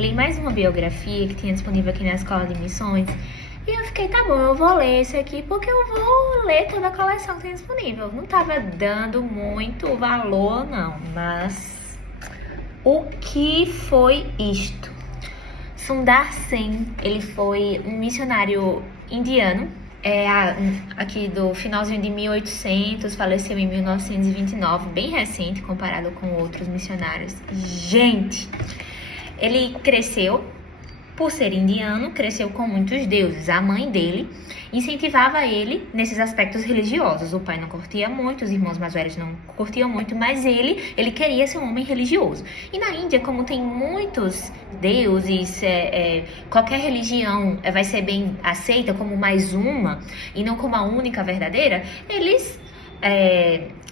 li mais uma biografia que tinha disponível aqui na Escola de Missões. E eu fiquei, tá bom, eu vou ler esse aqui porque eu vou ler toda a coleção que tem disponível. Não tava dando muito valor, não, mas o que foi isto? Sundar Sen, ele foi um missionário indiano, aqui do finalzinho de 1800, faleceu em 1929, bem recente comparado com outros missionários. Gente, ele cresceu, por ser indiano, cresceu com muitos deuses. A mãe dele incentivava ele nesses aspectos religiosos. O pai não curtia muito, os irmãos mais velhos não curtiam muito, mas ele queria ser um homem religioso. E na Índia, como tem muitos deuses, qualquer religião vai ser bem aceita como mais uma e não como a única verdadeira,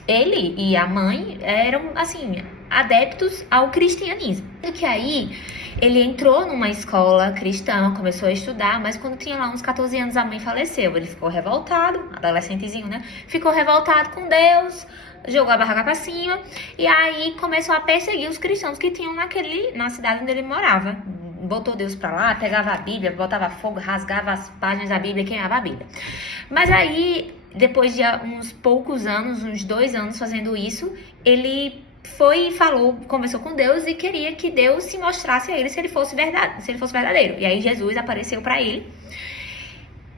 ele e a mãe eram, assim, adeptos ao cristianismo. E que aí ele entrou numa escola cristã, começou a estudar, mas quando tinha lá uns 14 anos a mãe faleceu. Ele ficou revoltado, adolescentezinho, né? Ficou revoltado com Deus, jogou a barraca pra cima e aí começou a perseguir os cristãos que tinham na cidade onde ele morava. Botou Deus pra lá, pegava a Bíblia, botava fogo, rasgava as páginas da Bíblia e queimava a Bíblia. Mas aí, depois de uns poucos anos, uns 2 anos fazendo isso, ele foi e falou, conversou com Deus e queria que Deus se mostrasse a ele se ele fosse verdadeiro. E aí Jesus apareceu para ele.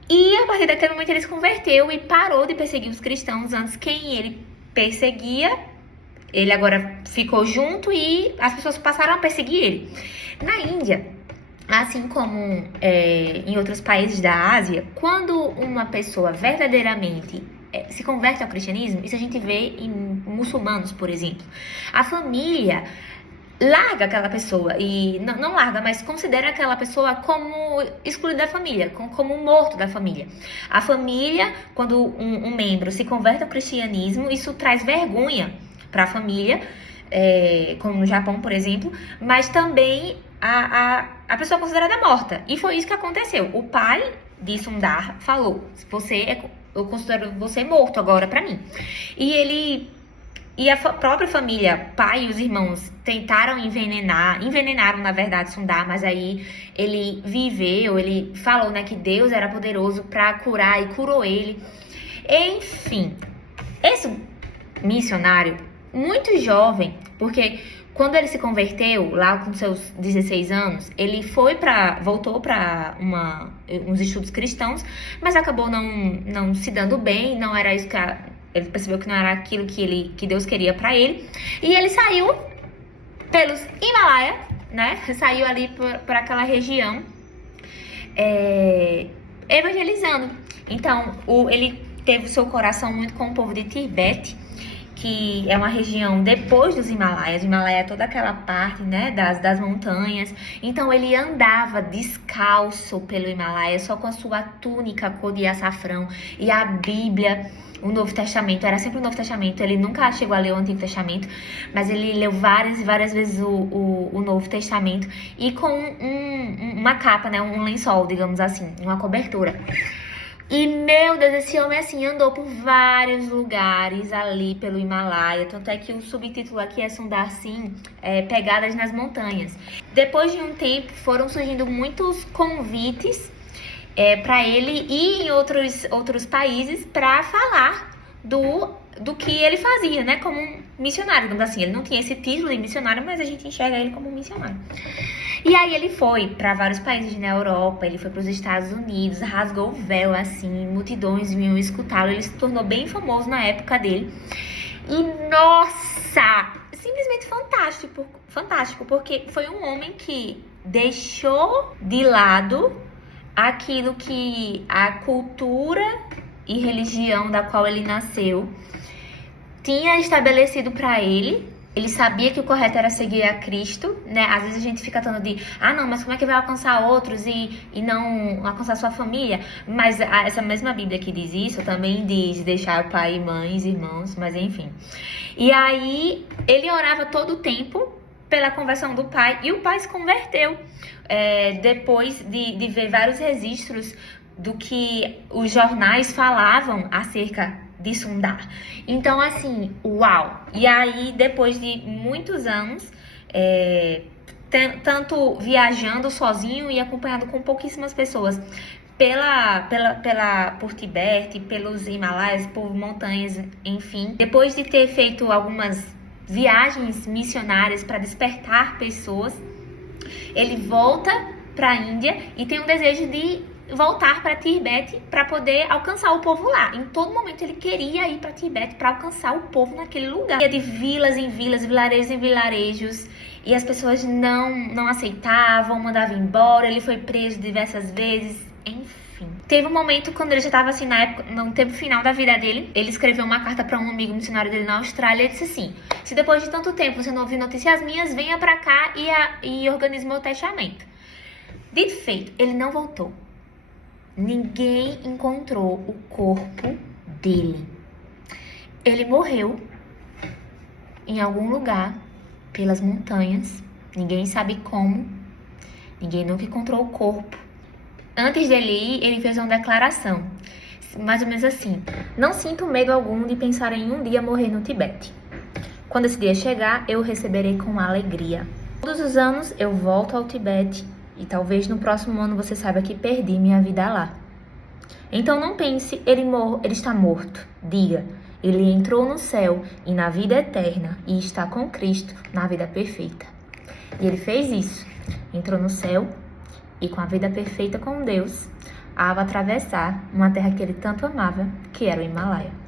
E a partir daquele momento ele se converteu e parou de perseguir os cristãos. Antes, quem ele perseguia, ele agora ficou junto e as pessoas passaram a perseguir ele. Na Índia, assim como em outros países da Ásia, quando uma pessoa verdadeiramente se converte ao cristianismo, isso a gente vê em muçulmanos, por exemplo. A família larga aquela pessoa, e não larga, mas considera aquela pessoa como excluída da família, como morto da família. A família, quando um membro se converte ao cristianismo, isso traz vergonha para a família, como no Japão, por exemplo, mas também a pessoa é considerada morta. E foi isso que aconteceu. O pai de Sundar falou: eu considero você morto agora pra mim. E a própria família, pai e os irmãos, tentaram envenenaram na verdade Sundar, mas aí ele falou, né, que Deus era poderoso pra curar e curou ele. Enfim, esse missionário, muito jovem, porque quando ele se converteu, lá com seus 16 anos, ele voltou para uns estudos cristãos, mas acabou não se dando bem, não era isso ele percebeu que não era aquilo que Deus queria para ele. E ele saiu pelos Himalaia, né? Saiu ali por aquela região, evangelizando. Então, ele teve o seu coração muito com o povo de Tibete, que é uma região depois dos Himalaias. O Himalaia é toda aquela parte, né, das montanhas. Então ele andava descalço pelo Himalaia, só com a sua túnica cor de açafrão. E a Bíblia, o Novo Testamento, era sempre o Novo Testamento. Ele nunca chegou a ler o Antigo Testamento, mas ele leu várias e várias vezes o Novo Testamento. E com uma capa, né, um lençol, digamos assim, uma cobertura. E, meu Deus, esse homem, assim, andou por vários lugares ali pelo Himalaia. Tanto é que o subtítulo aqui é Sundar Sen, Pegadas nas Montanhas. Depois de um tempo, foram surgindo muitos convites para ele ir em outros países para falar do que ele fazia, né? Como um missionário, digamos assim. Ele não tinha esse título de missionário, mas a gente enxerga ele como um missionário. E aí ele foi para vários países na Europa, ele foi para os Estados Unidos, rasgou o véu, assim, multidões vinham escutá-lo, ele se tornou bem famoso na época dele. E, nossa, simplesmente fantástico, porque foi um homem que deixou de lado aquilo que a cultura e religião da qual ele nasceu tinha estabelecido para ele. Ele sabia que o correto era seguir a Cristo, né? Às vezes a gente fica tentando não, mas como é que vai alcançar outros e não alcançar sua família? Mas essa mesma Bíblia que diz isso, também diz deixar pai, mães, irmãos, mas enfim. E aí, ele orava todo o tempo pela conversão do pai, e o pai se converteu. Depois de ver vários registros do que os jornais falavam acerca de Sundar. Então, assim, uau! E aí, depois de muitos anos, tanto viajando sozinho e acompanhado com pouquíssimas pessoas por Tibete, pelos Himalaias, por montanhas, enfim. Depois de ter feito algumas viagens missionárias para despertar pessoas, ele volta para a Índia e tem um desejo de voltar para Tibete para poder alcançar o povo lá. Em todo momento ele queria ir para Tibete para alcançar o povo naquele lugar. Ia de vilas em vilas, vilarejos em vilarejos, e as pessoas não aceitavam, mandavam embora. Ele foi preso diversas vezes, enfim. Teve um momento quando ele já estava assim, na época, no tempo final da vida dele, ele escreveu uma carta para um amigo missionário dele na Austrália e disse assim: se depois de tanto tempo você não ouvir notícias minhas, venha para cá e organize meu testamento. Dito e feito, ele não voltou. Ninguém encontrou o corpo dele. Ele morreu em algum lugar pelas montanhas. Ninguém sabe como. Ninguém nunca encontrou o corpo. Antes dele ir, ele fez uma declaração, mais ou menos assim: não sinto medo algum de pensar em um dia morrer no Tibete. Quando esse dia chegar, eu o receberei com alegria. Todos os anos eu volto ao Tibete e talvez no próximo ano você saiba que perdi minha vida lá. Então não pense, ele está morto. Diga, ele entrou no céu e na vida eterna e está com Cristo na vida perfeita. E ele fez isso. Entrou no céu e com a vida perfeita com Deus, ao atravessar uma terra que ele tanto amava, que era o Himalaia.